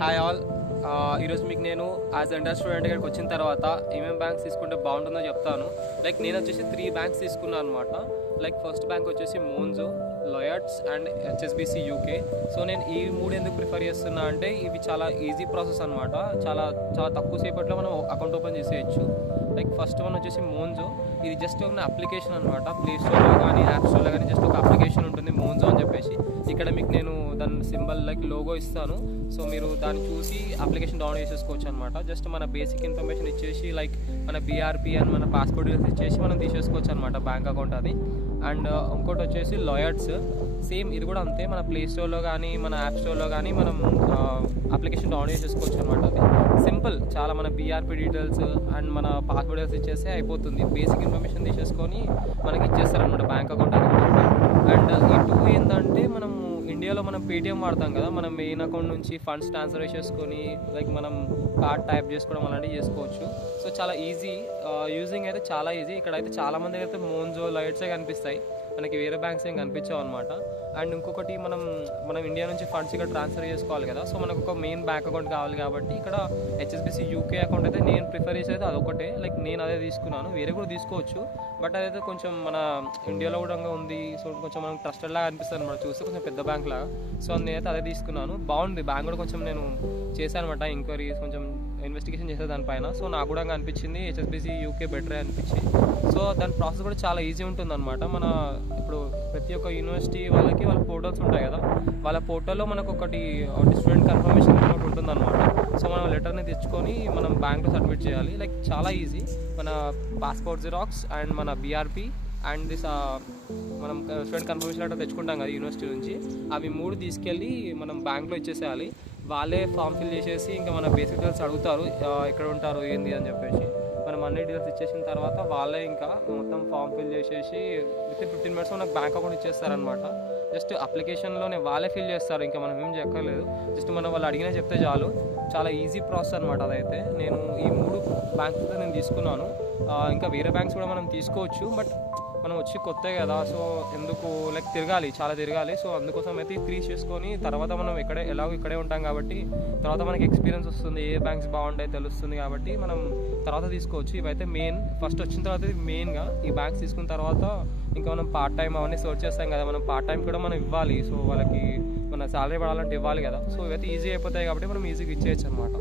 Hi all. ఈరోజు మీకు నేను యాజ్ అండర్ స్టూడెంట్ దగ్గరికి వచ్చిన తర్వాత ఏమేమి బ్యాంక్స్ తీసుకుంటే బాగుంటుందో చెప్తాను. లైక్ నేను వచ్చేసి 3 బ్యాంక్స్ తీసుకున్నాను అనమాట. లైక్ ఫస్ట్ బ్యాంక్ వచ్చేసి మోన్జో, లాయర్డ్స్ అండ్ హెచ్ఎస్బిసి యూకే. సో నేను ఈ 3 ఎందుకు ప్రిఫర్ చేస్తున్నా అంటే ఇవి చాలా ఈజీ ప్రాసెస్ అనమాట. చాలా చాలా తక్కువ సేపట్లో మనం అకౌంట్ ఓపెన్ చేసేయచ్చు. లైక్ ఫస్ట్ వన్ వచ్చేసి మోన్జో. ఇది జస్ట్ ఒక అప్లికేషన్ అనమాట. ప్లే స్టోర్లో కానీ యాప్ స్టోర్లో కానీ జస్ట్ ఒక అప్లికేషన్ ఉంటుంది మోన్జో అని చెప్పేసి. ఇక్కడ మీకు నేను దాని సింబల్ లైక్ లోగో ఇస్తాను. సో మీరు దాన్ని చూసి అప్లికేషన్ డౌన్లోడ్ చేసేసుకోవచ్చు అనమాట. జస్ట్ మన బేసిక్ ఇన్ఫర్మేషన్ ఇచ్చేసి లైక్ మన బీఆర్పీ అండ్ మన పాస్పోర్ట్ డీటెయిల్స్ ఇచ్చేసి మనం తీసేసుకోవచ్చు అనమాట బ్యాంక్ అకౌంట్ అది. అండ్ ఇంకోటి వచ్చేసి లాయర్డ్స్. సేమ్ ఇది కూడా అంతే. మన ప్లే స్టోర్లో కానీ మన యాప్ స్టోర్లో కానీ మనం అప్లికేషన్ డౌన్లోడ్ చేసేసుకోవచ్చు అనమాట. అది సింపుల్ చాలా. మన బీఆర్పీ డీటెయిల్స్ అండ్ మన పాస్పోర్ట్ డీటెయిల్స్ ఇచ్చేస్తే అయిపోతుంది. బేసిక్ ఇన్ఫర్మేషన్ తీసేసుకొని మనకి ఇచ్చేస్తారనమాట బ్యాంక్ అకౌంట్ అనేది. అండ్ ఈ 2 ఏంటంటే మనం ఇండియాలో మనం పేటిఎం వాడతాం కదా, మనం మెయిన్ అకౌంట్ నుంచి ఫండ్స్ ట్రాన్స్ఫర్ చేసుకొని లైక్ మనం కార్డ్ టైప్ చేసుకోవడం అలాంటివి చేసుకోవచ్చు. సో చాలా ఈజీ, యూజింగ్ అయితే చాలా ఈజీ. ఇక్కడైతే చాలామంది అయితే మోన్జో లైట్సే కనిపిస్తాయి, మనకి వేరే బ్యాంక్స్ ఏం కనిపించావు అనమాట. అండ్ ఇంకొకటి మనం ఇండియా నుంచి ఫండ్స్ ఇక్కడ ట్రాన్స్ఫర్ చేసుకోవాలి కదా, సో మనకు ఒక మెయిన్ బ్యాంక్ అకౌంట్ కావాలి కాబట్టి ఇక్కడ హెచ్ఎస్బిసి యూకే అకౌంట్ అయితే నేను ప్రిఫర్ చేసేది అదొకటే. లైక్ నేను అదే తీసుకున్నాను, వేరే కూడా తీసుకోవచ్చు. బట్ అదైతే కొంచెం మన ఇండియాలో కూడా ఉంది, సో కొంచెం మనకు ట్రస్టెడ్ లాగా అనిపిస్తుంది అనమాట చూస్తే, కొంచెం పెద్ద బ్యాంక్ లాగా. సో నేనైతే అదే తీసుకున్నాను. బాగుంది బ్యాంక్ కూడా. కొంచెం నేను చేశాను అనమాట ఎంక్వైరీస్, కొంచెం ఇన్వెస్టిగేషన్ చేసే దానిపైన. సో నాకు కూడా అనిపించింది హెచ్ఎస్బిసి యూకే బెటరే అనిపించింది. సో దాని ప్రాసెస్ కూడా చాలా ఈజీ ఉంటుంది అనమాట. మన ఇప్పుడు ప్రతి ఒక్క యూనివర్సిటీ వాళ్ళకి వాళ్ళ పోర్టల్స్ ఉంటాయి కదా, వాళ్ళ పోర్టల్లో మనకు ఒకటి స్టూడెంట్ కన్ఫర్మేషన్ ఒకటి ఉంటుంది అనమాట. సో మనం లెటర్ని తెచ్చుకొని మనం బ్యాంక్లో సబ్మిట్ చేయాలి. లైక్ చాలా ఈజీ. మన పాస్పోర్ట్ జిరాక్స్ అండ్ మన బీఆర్పీ అండ్ దిస్ మనం స్టూడెంట్ కన్ఫర్మేషన్ లెటర్ తెచ్చుకుంటాం కదా యూనివర్సిటీ నుంచి, అవి 3 తీసుకెళ్ళి మనం బ్యాంక్లో ఇచ్చేసేయాలి. వాళ్ళే ఫామ్ ఫిల్ చేసేసి ఇంకా మన బేసిక్ డీటెయిల్స్ అడుగుతారు, ఎక్కడ ఉంటారు ఏంది అని చెప్పేసి. మనం అన్ని డీటెయిల్స్ ఇచ్చేసిన తర్వాత వాళ్ళే ఇంకా మొత్తం ఫామ్ ఫిల్ చేసేసి వితిన్ 15 minutes మనకు బ్యాంక్ అకౌంట్ ఇచ్చేస్తారనమాట. జస్ట్ అప్లికేషన్లోనే వాళ్ళే ఫిల్ చేస్తారు, ఇంకా మనం ఏం చెప్పలేదు. జస్ట్ మనం వాళ్ళు అడిగినా చెప్తే చాలు. చాలా ఈజీ ప్రాసెస్ అనమాట అదైతే. నేను ఈ 3 బ్యాంక్స్ అయితే నేను తీసుకున్నాను. ఇంకా వేరే బ్యాంక్స్ కూడా మనం తీసుకోవచ్చు, బట్ మనం వచ్చి కొత్త కదా, సో ఎందుకు లైక్ చాలా తిరగాలి. సో అందుకోసం అయితే 3 చేసుకొని తర్వాత మనం ఎలాగో ఇక్కడే ఉంటాం కాబట్టి తర్వాత మనకి ఎక్స్పీరియన్స్ వస్తుంది, ఏ బ్యాంక్స్ బాగుంటాయో తెలుస్తుంది కాబట్టి మనం తర్వాత తీసుకోవచ్చు. ఇవైతే మెయిన్. ఫస్ట్ వచ్చిన తర్వాత మెయిన్గా ఈ బ్యాంక్స్ తీసుకున్న తర్వాత ఇంకా మనం పార్ట్ టైం అవన్నీ సర్చ్ చేస్తాం కదా, మనం పార్ట్ టైం కూడా మనం ఇవ్వాలి. సో వాళ్ళకి మన శాలరీ పడాలంటే ఇవ్వాలి కదా. సో ఇవైతే ఈజీ అయిపోతాయి కాబట్టి మనం ఈజీగా ఇచ్చేయచ్చు అనమాట.